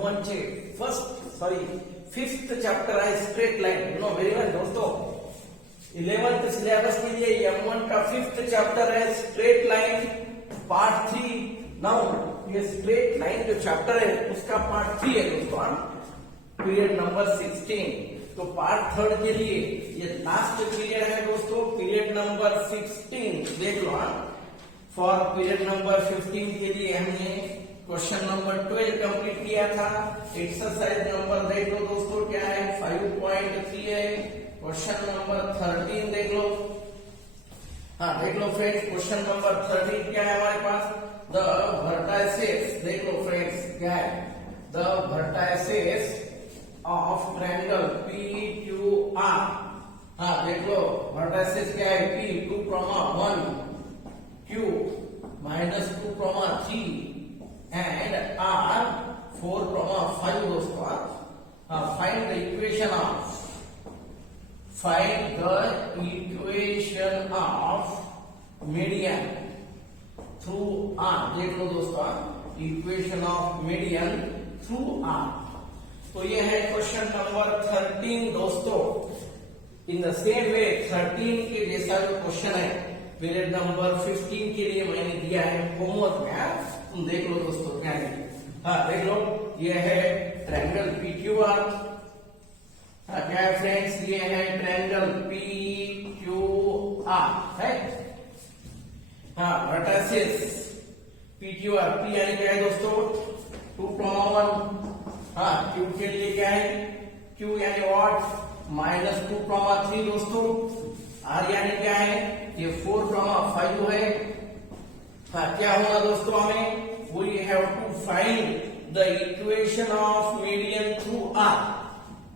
M1 चे fifth chapter है straight line. You know very well दोस्तों, 11th सिलेबस के लिए M1 का फिफ्थ चैप्टर है स्ट्रेट लाइन पार्ट 3। नाउ ये स्ट्रेट लाइन जो चैप्टर है उसका पार्ट 3 है दोस्तों, पीरियड नंबर 16। तो पार्ट 3 के लिए ये लास्ट पीरियड है दोस्तों, पीरियड नंबर 16 देख लो। फॉर पीरियड नंबर 15 के लिए हमने क्वेश्चन नंबर 12 कंप्लीट किया था। एक्सरसाइज नंबर देख लो दोस्तों क्या है, 5.3 है। क्वेश्चन नंबर 13 देख लो। हाँ देख लो फ्रेंड्स, क्वेश्चन नंबर 13 क्या है हमारे पास, द वर्टाइसेस। देख लो फ्रेंड्स क्या है, the vertices of triangle PQR। हाँ देख लो वर्टाइसेस क्या है, P 2, 1, Q -2, 3 and R 4, 5 दोस्तों। Find the equation of median through R। देख लो दोस्तों, equation of median through R। तो ये है क्वेश्चन नंबर 13 दोस्तों। इन द सेम वे 13 के जैसा जो क्वेश्चन है पीरियड नंबर 15 के लिए मैंने दिया है होमवर्क में, तुम देख लो दोस्तों क्या है। हाँ देख लो, ये है ट्रायंगल PQR। क्या है फ्रेंड्स, ये है ट्रायंगल PQR है। हाँ वर्टाइसेस PQR, P यानी क्या है दोस्तों 2, 1। हाँ Q के लिए क्या है, Q यानी व्हाट -2, 3 दोस्तों। R यानी क्या है, ये 4, 5 है। हाँ क्या होगा दोस्तों, हमें we have to find the equation of median through R।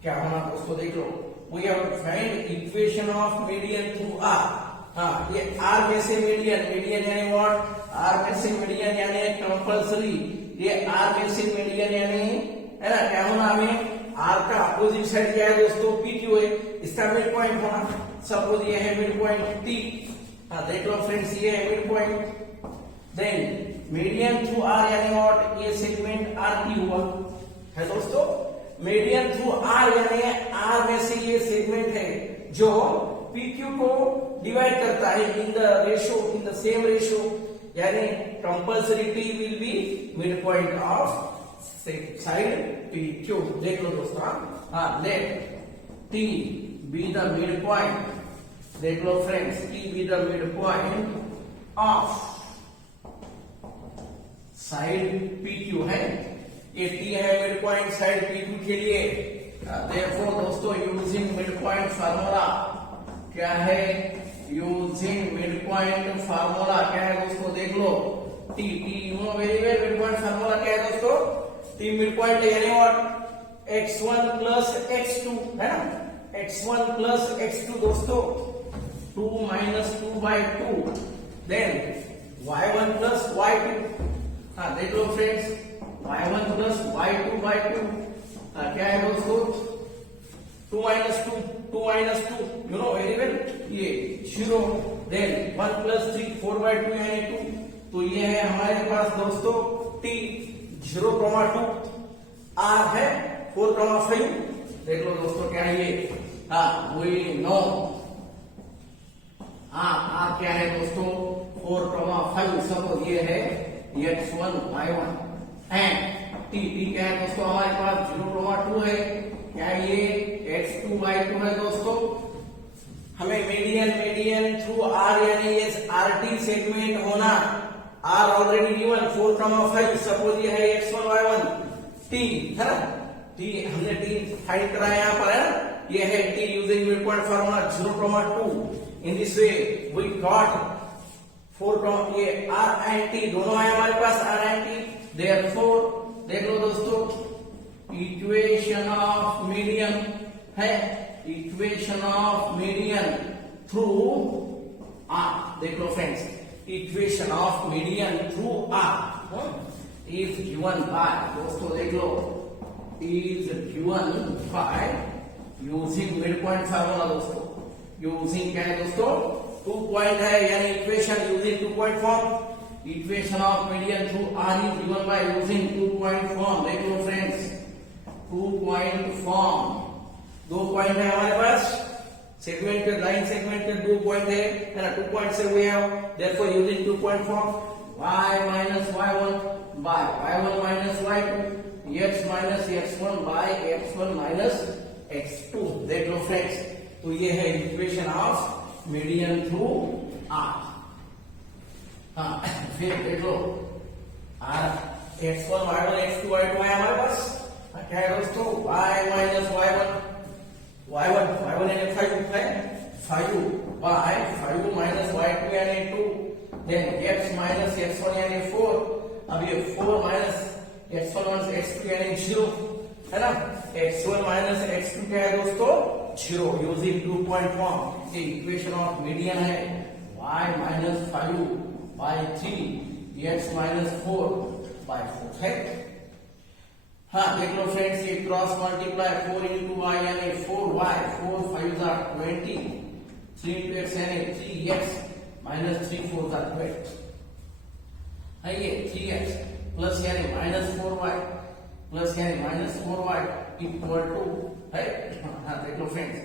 क्या होना दोस्तों देख लो, we have to find equation of median through R। हाँ ये R में से मीडियन, मीडियन यानी व्हाट, R में से मीडियन यानी कंपल्सरी, ये R में से मीडियन यानी है ना। क्या होना, हमें R का अपोजिट साइड क्या है दोस्तों, PQ है, इसका मिड पॉइंट होना। सपोज ये है मिड पॉइंट T। हाँ देख लो फ्रेंड्स, ये है mid point. Then median through R यानी व्हाट, ये सेगमेंट RT हुआ है दोस्तों। मीडियन थ्रू R यानी R में से ये सेगमेंट है जो PQ को डिवाइड करता है in the ratio, in the same ratio, यानी compulsory T will be mid point of side PQ। देख लो दोस्तों। हाँ let T be the mid point. देख लो friends, T be the mid point of side PQ है। ये T है मिड पॉइंट साइड PQ के लिए। देयरफॉर दोस्तों यूजिंग मिड पॉइंट फार्मूला, क्या है, यूजिंग मिड पॉइंट फार्मूला क्या है दोस्तों, देख लो T you know very well. Mid point formula क्या है दोस्तों, T मिड पॉइंट यानी व्हाट, x1 प्लस x2 है ना, x1 प्लस x2 दोस्तों, 2 - 2/2, देन y1 प्लस y2। हाँ देख लो फ्रेंड्स, y1 प्लस y2/2 क्या है दोस्तों, 2 - 2, 2 - 2 यू नो वेरी वेल, ये 0। देन 1 प्लस 3, 4/2 यानी 2। तो ये है हमारे पास दोस्तों T 0, 2 R है 4, 5। देख लो दोस्तों क्या है ये, हाँ वी नो R क्या है दोस्तों 4, 5। सपोज ये है x1 y1 एंड T क्या है दोस्तों हमारे पास 0, 2 है। क्या ये x2 y2 है दोस्तों। हमें मीडियन थ्रू R यानी ये RT सेगमेंट होना, R ऑलरेडी गिवन 4, 5। सपोज ये है x1 y1, T है ना, T हमने T फाइंड करा यहाँ पर है ना, ये है T using mid point formula 0, 2। In this way we got 4, ये R एंड T दोनों है हमारे पास, R एंड T। देयरफॉर देख लो दोस्तों, इक्वेशन ऑफ मीडियन है, equation of median through R। देख लो friends, equation of median through R is given by दोस्तों, देख लो is given by using mid point formula दोस्तों। यूजिंग क्या है दोस्तों, 2 पॉइंट है यानी equation using 2 point form. Equation of median through R is given by using 2 point form। देख लो फ्रेंड्स, 2 पॉइंट फॉर्म, 2 पॉइंट है हमारे पास, सेगमेंटेड लाइन सेगमेंटेड 2 पॉइंट है ना, 2 पॉइंट से we have therefore using 2 point form y minus y1 by y1 minus y2 x minus x1 by x1 minus x2। देख लो फ्रेंड्स, तो ये है equation of median through r। हाँ फिर देख लो r x1 y1 x2 y2 है हमारे पास, क्या है दोस्तों, y minus y1 y1 यानी 5 है, 5 by 5 minus y2 यानी 2, then x minus x1 यानी 4, अब ये 4 minus x1 minus x2 यानी 0 है ना, x1 minus x2 क्या है दोस्तों, 0। यूजिंग 2 पॉइंट फॉर्म, ये इक्वेशन ऑफ मीडियन है, y minus 5 by 3 x minus 4 by 4 है। हाँ देख लो फ्रेंड्स, ये क्रॉस मल्टीप्लाई 4 into y यानी 4y, 4 5 are 20, 3 into x यानी 3x minus 3 4 are 12 है, ये 3x प्लस यानी minus 4y प्लस यानी minus 4y इक्वल टू है। हाँ देख लो फ्रेंड्स,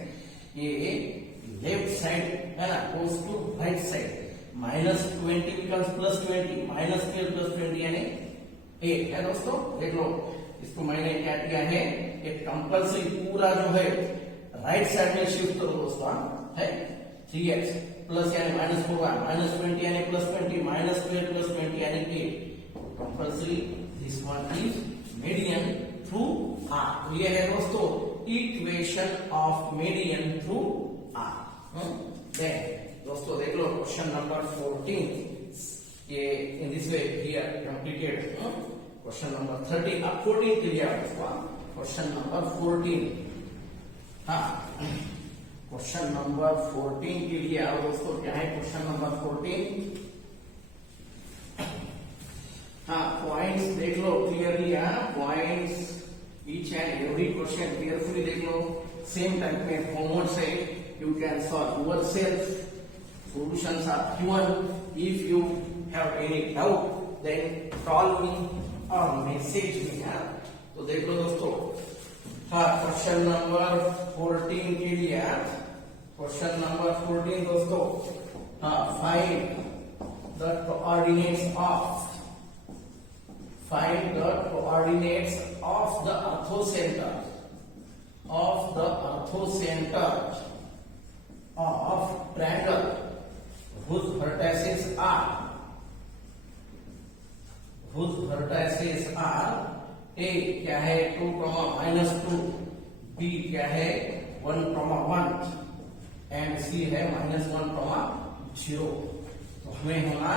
ये लेफ्ट साइड है ना goes to right side, -20 becomes +20, -12 + 20 यानी 8 है दोस्तों। देख लो इसको मैंने क्या किया है, एक कंपल्सरी पूरा जो है राइट साइड में शिफ्ट करो दोस्तों है, 3x प्लस यानी -4y -20 यानी +20 -12 + 20 यानी 8, compulsory this one is median through r। तो ये है दोस्तों equation of median through r। दोस्तों देख लो क्वेश्चन नंबर 14, ये इन this way here completed. Question number 13, अब 14 के लिए क्वेश्चन नंबर 14। हाँ क्वेश्चन नंबर 14 के लिए आओ दोस्तों, क्या है क्वेश्चन नंबर 14। हाँ पॉइंट्स देख लो clearly, points each and every question carefully देख लो, सेम टाइप में होमवर्क से you can solve yourself, solutions are given, if you have any doubt then call me or message me। तो देख लो दोस्तों, हाँ क्वेश्चन नंबर 14 के लिए, क्वेश्चन नंबर 14 दोस्तों, हाँ find the coordinates of the orthocentre of triangle whose vertices are a क्या है 2, -2, b क्या है 1, 1 एंड c है -1, 0। तो हमें होना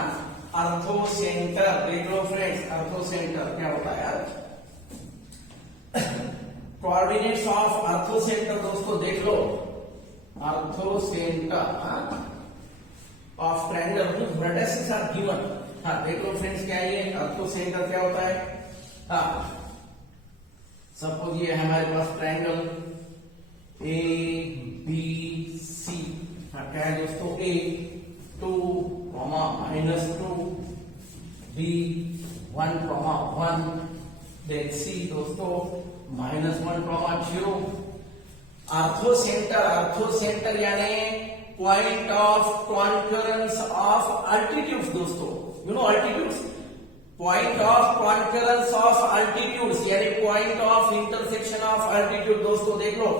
अर्थोसेंटर। देख लो फ्रेंड्स, अर्थोसेंटर क्या होता है, कोऑर्डिनेट्स ऑफ अर्थोसेंटर दोस्तों देख लो, orthocentre of triangle whose vertices are given। हाँ देख लो फ्रेंड्स, क्या ये अर्थोसेंटर क्या होता है। हाँ सपोज ये हमारे पास ट्रायंगल ए बी सी, हाँ क्या है दोस्तों, ए 2, -2, बी 1, 1, देन सी दोस्तों -1, 0। अर्थोसेंटर यानी point of concurrence of altitudes दोस्तों, you know altitudes, point of concurrence of altitudes यानी point of intersection of altitude. दोस्तों देख लो,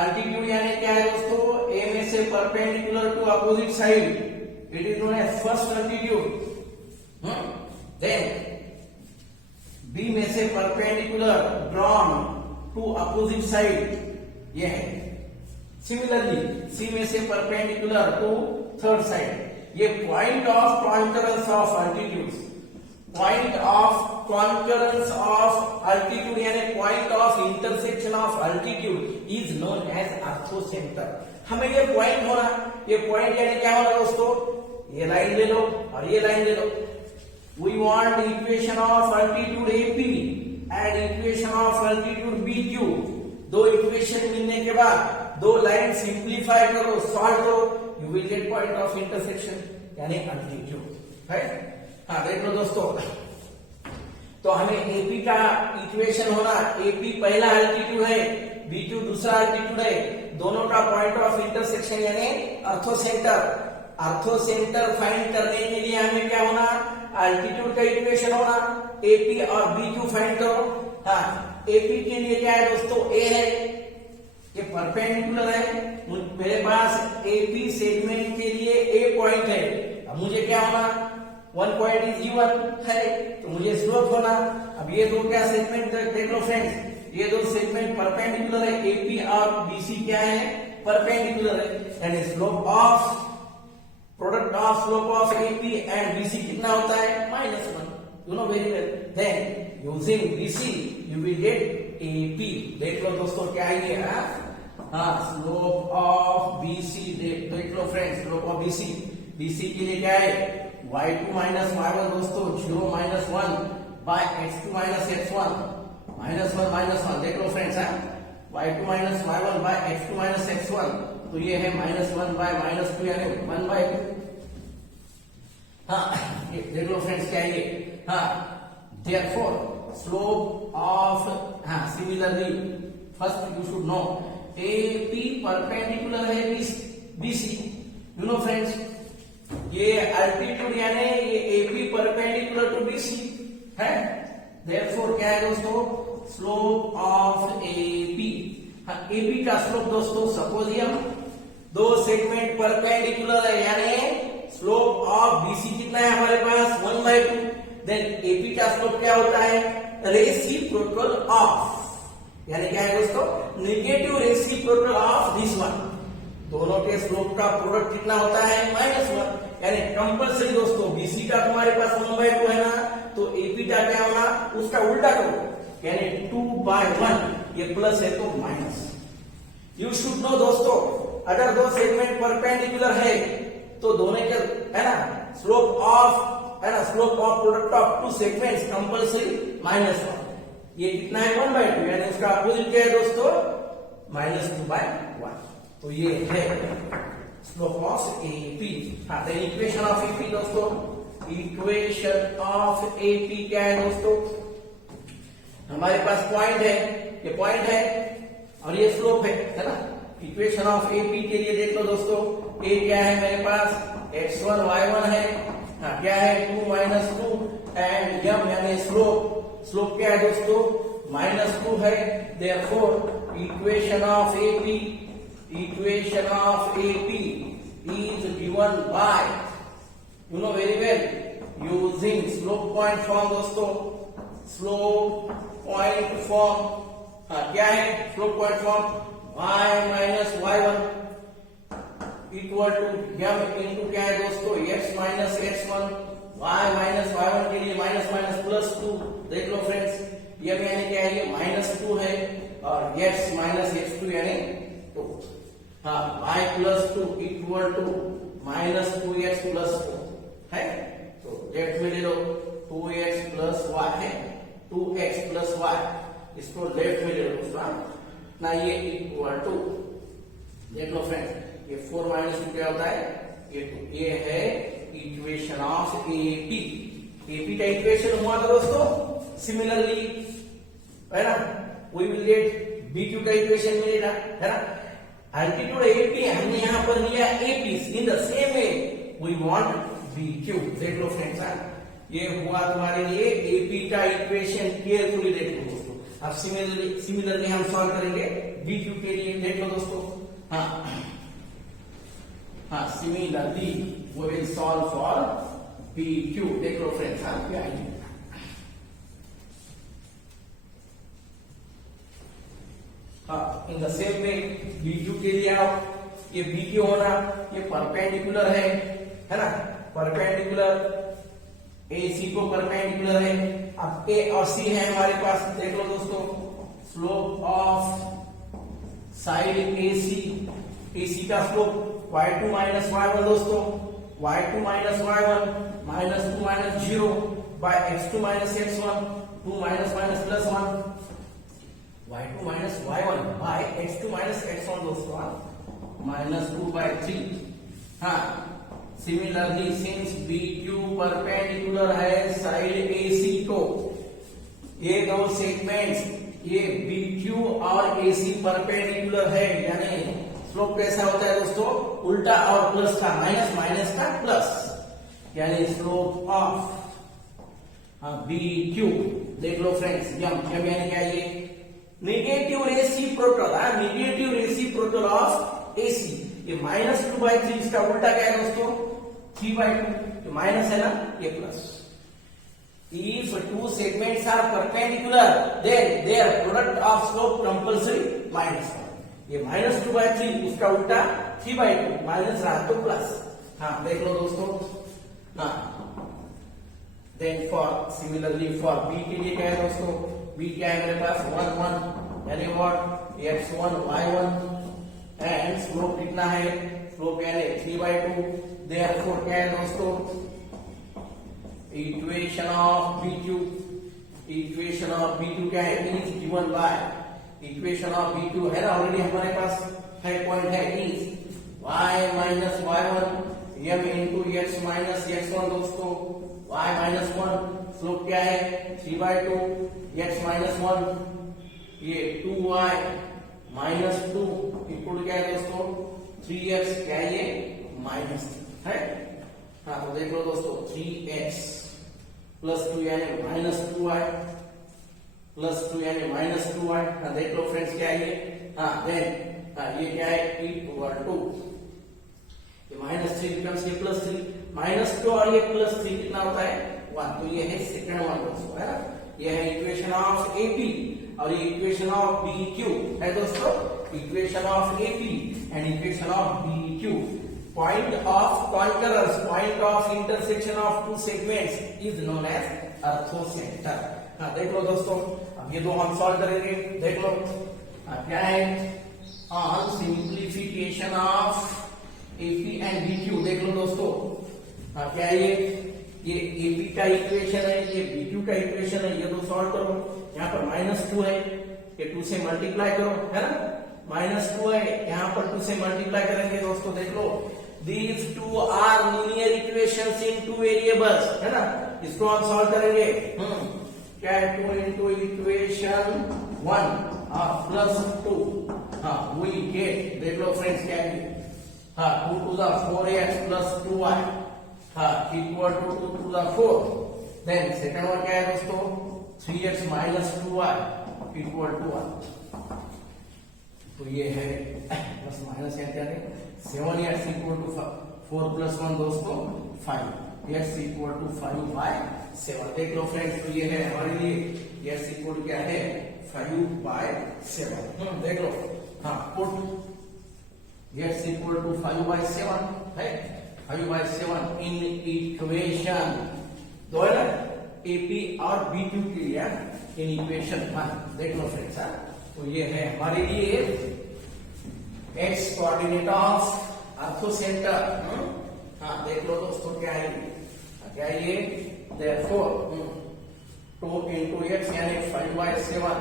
अल्टीट्यूड यानी क्या है दोस्तों, ए में से perpendicular to opposite side, it is known as first altitude. Then B में से perpendicular drawn to opposite side, ये है। सिमिलरली सी में से परपेंडिकुलर टू थर्ड साइड, ये point of concurrence of altitudes. Point of concurrence of altitude यानी point of intersection of altitude is known as orthocentre. हमें ये पॉइंट होना, ये पॉइंट यानी क्या होना दोस्तों, ये लाइन ले लो और ये लाइन ले लो। We want equation of altitude AP and equation of altitude BQ. दो इक्वेशन मिलने के बाद दो लाइन सिंप्लीफाई करो, सॉल्व करो, you will get point of intersection यानी अल्टीट्यूड है। हाँ देख लो दोस्तों, तो हमें एपी का इक्वेशन होना, एपी पहला अल्टीट्यूड है, बी2 दूसरा अल्टीट्यूड है, दोनों का पॉइंट ऑफ इंटरसेक्शन यानी अर्थोसेंटर फाइंड करने के लिए हमें क्या होना, अल्टीट्यूड का इक्वेशन होना, एपी और बी2 फाइंड करो। हाँ, एपी के लिए क्या है दोस्तों, ए है, ये परपेंडिकुलर है, मेरे पास एपी सेगमेंट के लिए ए पॉइंट है, अब मुझे क्या होना, वन पॉइंट इज गिवन है तो मुझे स्लोप होना। अब ये दो क्या सेगमेंट देख लो फ्रेंड्स, ये दो सेगमेंट परपेंडिकुलर है, एपी और बीसी क्या है, परपेंडिकुलर है, यानी slope of product of slope of AP and BC कितना होता है, -1, you know very well. Then using BC you will get AP. देख लो दोस्तों क्या है ये, स्लोप ऑफ बीसी, देख लो friends, slope of BC, BC के लिए क्या है, y2 माइनस y1 दोस्तों 0 minus 1 bye x2 minus x1 -1 देख लो friends, y2 minus y1 by x2 minus x1, तो ये है -1 बाय -2 यानी 1/2। हाँ, देख लो फ्रेंड्स क्या है ये, therefore slope of, similarly first you should know AP perpendicular है बीसी, यू नो फ्रेंड्स, ये अल्टीट्यूड यानी ये एपी परपेंडिकुलर टू बीसी है, देयरफॉर क्या है दोस्तों, स्लोप ऑफ एपी। एपी का स्लोप दोस्तों, सपोज हम दो सेगमेंट परपेंडिकुलर है यानी स्लोप ऑफ बीसी कितना है हमारे पास, 1/2, देन एपी का स्लोप क्या होता है, रेसिप्रोकल ऑफ, यानी क्या है दोस्तों, negative reciprocal of this one, दोनों के स्लोप का प्रोडक्ट कितना होता है, -1, यानी कंपल्सरी दोस्तों बीसी का तुम्हारे पास 1/2 है ना, तो एपी का क्या होना, उसका उल्टा करो, यानी 2/1, ये प्लस है तो माइनस। यू शुड नो दोस्तों, अगर दो सेगमेंट परपेंडिकुलर है तो दोनों के है ना slope of product of two segments compulsory -1, ये कितना है, 1/2, यानी उसका अपोजिट क्या है दोस्तों, -2/1, तो ये है स्लोप ऑफ एपी। हाँ, तो इक्वेशन ऑफ एपी दोस्तों, इक्वेशन ऑफ एपी क्या है दोस्तों, हमारे पास पॉइंट है, ये पॉइंट है और ये स्लोप है ना। इक्वेशन ऑफ एपी के लिए देख लो दोस्तों, ए क्या है मेरे पास, x1 y1 है, हाँ क्या है 2 माइनस 2 एंड यम यानी स्लोप क्या है दोस्तों, -2 है, therefore equation of AP is given by, you know very well, using slope point form दोस्तों, slope point form, क्या है slope point form, y minus y1 equal to m into क्या है दोस्तों, x minus x1, y minus y1 के लिए minus minus +2, देख लो फ्रेंड्स, m यानी क्या है, ये -2 है और x माइनस x2 यानी 2, हाँ, y plus 2 equal to -2x plus 4 है, तो लेफ्ट में ले लो 2x प्लस y है, 2x प्लस y, इसको लेफ्ट में ले लो दूसरा ना, ये इक्वल टू, देख लो फ्रेंड्स, ये 4 माइनस 2 क्या होता है, ये 2, ये है इक्वेशन ऑफ एपी। एपी का इक्वेशन हुआ था दोस्तों, सिमिलरली है ना, वी विल गेट बीक्यू का इक्वेशन मिलेगा, है ना। एल्टीट्यूड एपी हमने यहां पर लिया AP, in the same way we want BQ, देख लो फ्रेंड्स, ये हुआ तुम्हारे लिए एपी का इक्वेशन, केयरफुली देख लो दोस्तों। अब सिमिलरली हम सॉल्व करेंगे बीक्यू के लिए, देख लो दोस्तों, हाँ similarly we will solve for BQ, देख लो फ्रेंड्स, क्या है in the same way BQ के लिए आप ये बीक्यू होना, ये परपेंडिकुलर है ना, परपेंडिकुलर एसी को परपेंडिकुलर है। अब ए और सी है हमारे पास, देख लो दोस्तों, स्लोप ऑफ साइड एसी का स्लोप y2 माइनस y1 दोस्तों, y2 minus y1 -2 minus 0 by x2 minus x1, 2 minus minus plus 1, y2 minus y1 by x2 minus x1 दोस्तों, -2/3। हाँ, सिमिलरली सिंस BQ परपेंडिकुलर है साइड AC को, ये दो segments ये BQ और AC परपेंडिकुलर है, यानी स्लोप कैसा होता है दोस्तों, उल्टा और प्लस का माइनस, माइनस का प्लस, यानी स्लोप ऑफ BQ। देख लो फ्रेंड्स, यम यानी क्या, ये negative reciprocal, negative reciprocal of AC। ये -2/3, इसका उल्टा क्या है दोस्तों, 3/2, माइनस है ना, ये plus. If two segments are perpendicular, then their product of slope compulsory -1। ये -2/3, उसका उल्टा 3/2, माइनस रहा तो प्लस। हाँ देख लो दोस्तों। हाँ then for similarly for B के लिए क्या है दोस्तों, B क्या है मेरे पास 1 1, यानी what, x1 y1 and slope कितना है, स्लोप यानी 3/2। देयरफॉर क्या है दोस्तों, equation of BQ, equation of BQ क्या है, is given bye, equation of BQ है ना ऑलरेडी हमारे पास है, पॉइंट है is y minus y1 m into x minus x1 दोस्तों, y माइनस 1, स्लोप क्या है 3/2, x माइनस 1, ये 2y माइनस 2 इक्वल क्या है दोस्तों 3x, क्या है ये माइनस है। हाँ तो देख लो दोस्तों, 3x प्लस 2 यानी माइनस 2y, प्लस 2 यानी माइनस 2y। हाँ देख लो फ्रेंड्स क्या है ये, हाँ देन ये क्या है इक्वल टू, ये -3 बिकम्स ये +3, -2 और ये +3 कितना होता है 1। तो ये है सेकंड वन दोस्तों, है ना, ये है इक्वेशन ऑफ AP और ये इक्वेशन ऑफ BQ है दोस्तों, equation of AP and equation of BQ। Point of concurrence, point of intersection of two segments is known as orthocenter। हाँ देख लो दोस्तों, अब ये दो हम सॉल्व करेंगे, देख लो क्या है, on simplification of AP and BQ। देख लो दोस्तों, हाँ क्या है ये AP का इक्वेशन है, ये BQ का इक्वेशन है, ये दो सॉल्व करो। यहाँ पर -2 है, ये 2 से मल्टीप्लाई करो, है ना, -2 है, यहाँ पर 2 से मल्टीप्लाई करेंगे दोस्तों। देख लो, these two are linear equations in two variables, है ना, इसको हम सॉल्व करेंगे। क्या है 2 into equation 1 प्लस 2, हाँ we get, देख लो फ्रेंड्स क्या है, हाँ 2 to the 4x plus 2y, हाँ equal to 2 to the 4। Then second one क्या है दोस्तों, 3x minus 2y equal to 1। तो ये है प्लस माइनस क्या है 7x इक्वल टू 4 प्लस 1 दोस्तों 5, x इक्वल टू 5/7। देख लो फ्रेंड्स, तो ये है हमारे लिए x इक्वल क्या है 5/7। देख लो, हाँ पुट x इक्वल टू 5/7 है, 5/7 इन इक्वेशन दो है ना AP और BQ के लिए इन इक्वेशन 1। देख लो फ्रेंड्स, तो ये है हमारे लिए x कोऑर्डिनेट ऑफ ऑर्थोसेंटर। हाँ देख लो दोस्तों क्या है, क्या है ये, देयरफॉर 2 into x यानी 5/7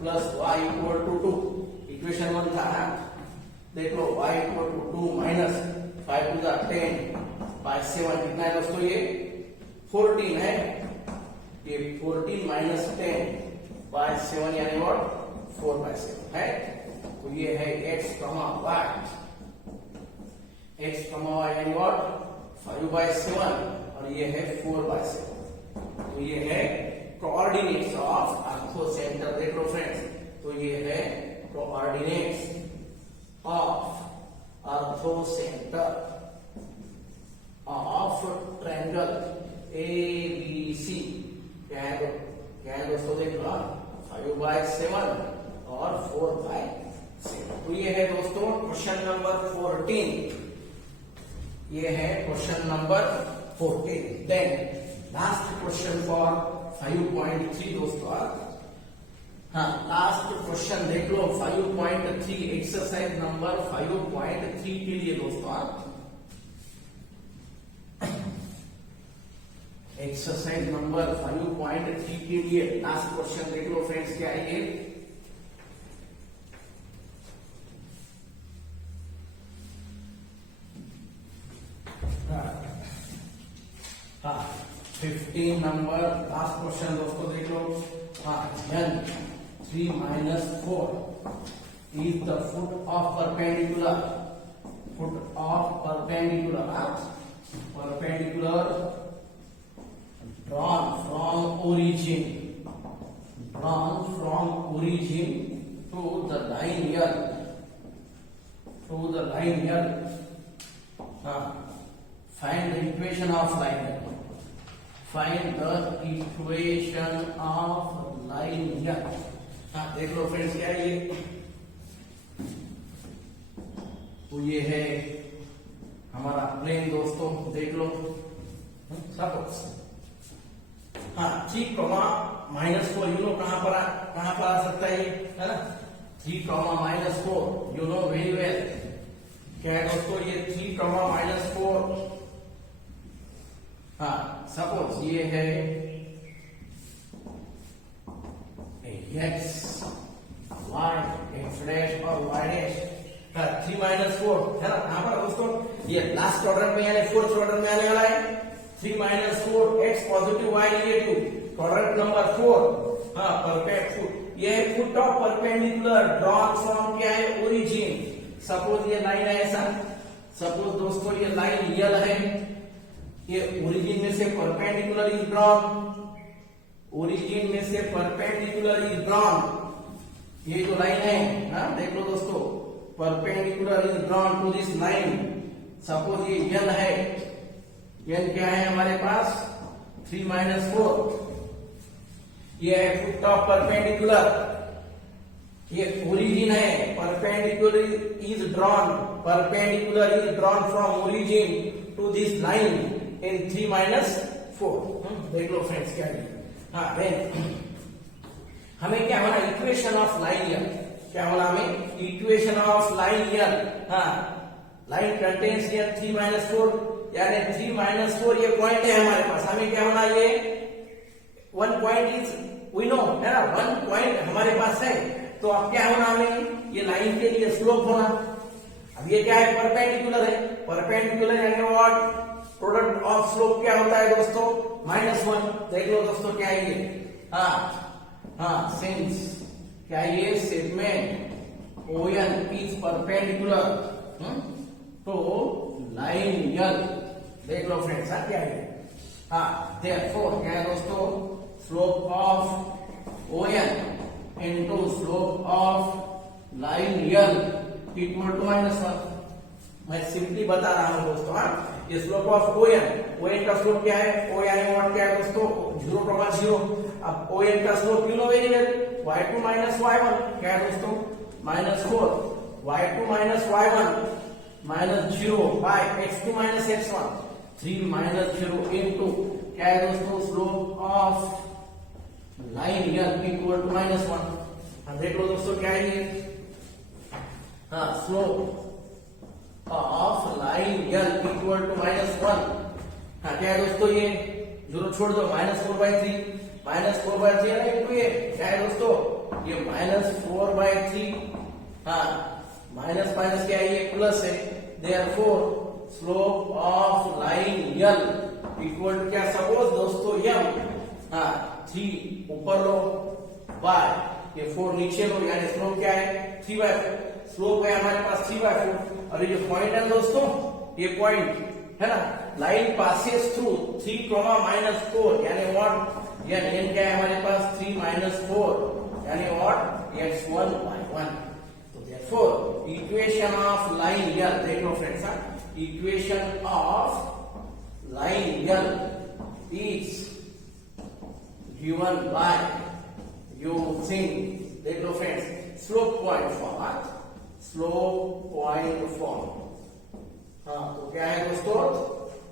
plus y equal to 2, equation 1 था। देख लो y equal to 2 minus 5 to the 10/7 कितना है दोस्तों, ये 14 है, ये 14 माइनस 10/7 यानी what 4/7 है। तो ये है x, y, x, y यानी what 5/7 और ये है 4/7। तो ये है कोऑर्डिनेट्स ऑफ ऑर्थोसेंटर। देख लो फ्रेंड्स, तो ये है coordinates of orthocentre of triangle ABC। क्या है दोस्तों, देख लो 5/7 और 4/7। तो ये है दोस्तों क्वेश्चन नंबर 14, ये है question number 14। Then last question for 5.3 दोस्तों। हाँ लास्ट क्वेश्चन देख लो 5.3, एक्सरसाइज नंबर 5.3 के लिए दोस्तों, एक्सरसाइज नंबर 5.3 के लिए लास्ट क्वेश्चन देख लो फ्रेंड्स, क्या है ये, हाँ 15 नंबर लास्ट क्वेश्चन दोस्तों देख लो। n 3 minus 4 is the foot of perpendicular drawn from origin to the line L. Find the equation of line L. देख लो फ्रेंड्स क्या है ये, तो ये है हमारा प्लेन दोस्तों, देख लो सपोज 3, -4 कहां पर आ सकता है ये, है ना। 3, -4 यू नो वेरी वेल क्या है दोस्तों, ये 3, -4 सपोज ये है x y x डैश और y डैश 3 - 4 है ना। कहां पर दोस्तों, ये लास्ट क्वाड्रेंट में यानी फोर्थ क्वाड्रेंट में आने वाला है। 3 - 4 x positive y negative, quadrant number 4। Perfect foot, ये foot of perpendicular drawn from क्या है, ओरिजिन। सपोज ये लाइन है ऐसा, सपोज दोस्तों ये लाइन यल है, ये ओरिजिन में से परपेंडिकुलर इज ड्रॉन, ये जो लाइन है देख लो दोस्तों, perpendicular is drawn to this line. Suppose ये n है, n क्या है हमारे पास 3 - 4, ये है फुट ऑफ परपेंडिकुलर, ये ओरिजिन है, perpendicular is drawn from origin to this line in 3 - 4। देख लो फ्रेंड्स क्या है। हमें क्या होना, इक्वेशन ऑफ लाइन यल, क्या होना हमें, equation of line L. Line contains here 3 - 4 यानी 3 - 4 ये पॉइंट है हमारे पास, हमें क्या होना, ये 1 पॉइंट इज वी नो है ना, 1 पॉइंट हमारे पास है, तो अब क्या होना हमें, ये लाइन के लिए स्लोप होना। अब ये क्या है, परपेंडिकुलर यानी व्हाट, प्रोडक्ट ऑफ स्लोप क्या होता है दोस्तों, -1। देख लो दोस्तों क्या है ये, सिंस क्या ये segment ON is perpendicular to line L. देख लो फ्रेंड्स क्या है, देयरफॉर क्या है दोस्तों, slope of ON into slope of line L equal to -1। मैं सिंपली बता रहा हूं दोस्तों। ये स्लोप ऑफ ON का स्लोप क्या है, O यानी व्हाट क्या है दोस्तों, 0,0। अब ON का slope you know very well, y2 - y1 क्या है दोस्तों, -4, y2 - y1 -0 by x2 - x1 3 - 0 into क्या है दोस्तों, slope of line L equal to -1। देख लो दोस्तों क्या है ये, slope of line L equal to -1। क्या है दोस्तों, ये 0 छोड़ दो, -4/3 है ना, इनटू ये क्या है दोस्तों, ये -4/3, माइनस क्या है, ये प्लस है। Therefore slope of line L equal to क्या, सपोज दोस्तों m 3 ऊपर लो बाय ये 4 नीचे लो, यानी स्लोप क्या है 3/4। स्लोप है हमारे पास 3/4। और ये जो पॉइंट है दोस्तों, ये पॉइंट है ना, लाइन पासेस थ्रू 3, -4 यानी व्हाट, यानी n क्या है हमारे पास 3 - 4 यानी व्हाट, x1/1। तो therefore equation of line L, देख लो friends, equation of line L is given by using, देख लो फ्रेंड्स, स्लोप पॉइंट फॉर्म। तो क्या है दोस्तों,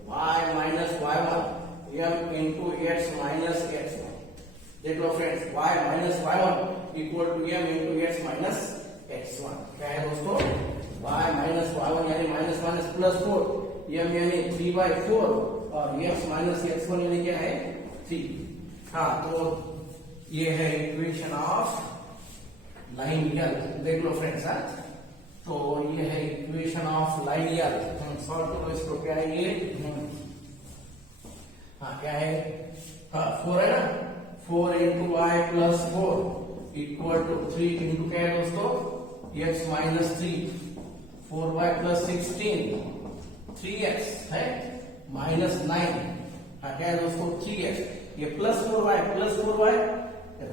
y - y1 m into x minus x1। देख लो friends, y - y1 equal to m into x minus x1। क्या है दोस्तों, y - y1 यानी -4 m यानी 3/4 और x minus x1 यानी क्या है 3। तो ये है इक्वेशन ऑफ लाइन यल। देख लो फ्रेंड्स, तो ये है equation of line L. Solve करो इसको, क्या है ये, क्या है 4 है ना, 4 into y plus 4 equal to 3 into क्या है दोस्तों, x minus 3, 4y plus 16, 3x है minus 9, क्या है दोस्तों 3x, ये plus 4y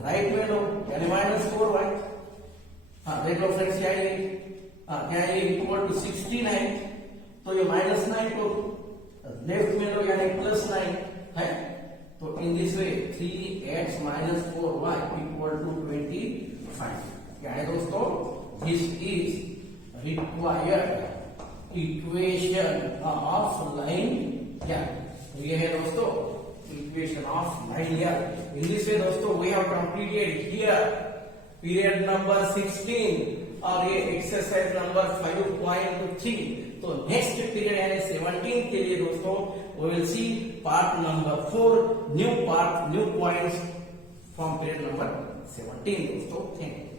राइट में लो यानी माइनस 4y। हाँ देख लो फ्रेंड्स क्या है ये, क्या है ये इक्वल टू 16 है, तो ये माइनस 9 को लेफ्ट में लो यानी प्लस 9 है, तो in this way 3x minus 4y equal to 25। क्या है दोस्तों, this is required equation of line या, ये है दोस्तों इक्वेशन ऑफ लाइन या। इन दिस वे दोस्तों we have completed here period number 16 और ये एक्सरसाइज नंबर 5.3। तो नेक्स्ट पीरियड यानी 17 के लिए दोस्तों we will see part number 4, new part, new points from period number 17 दोस्तों। Thank you.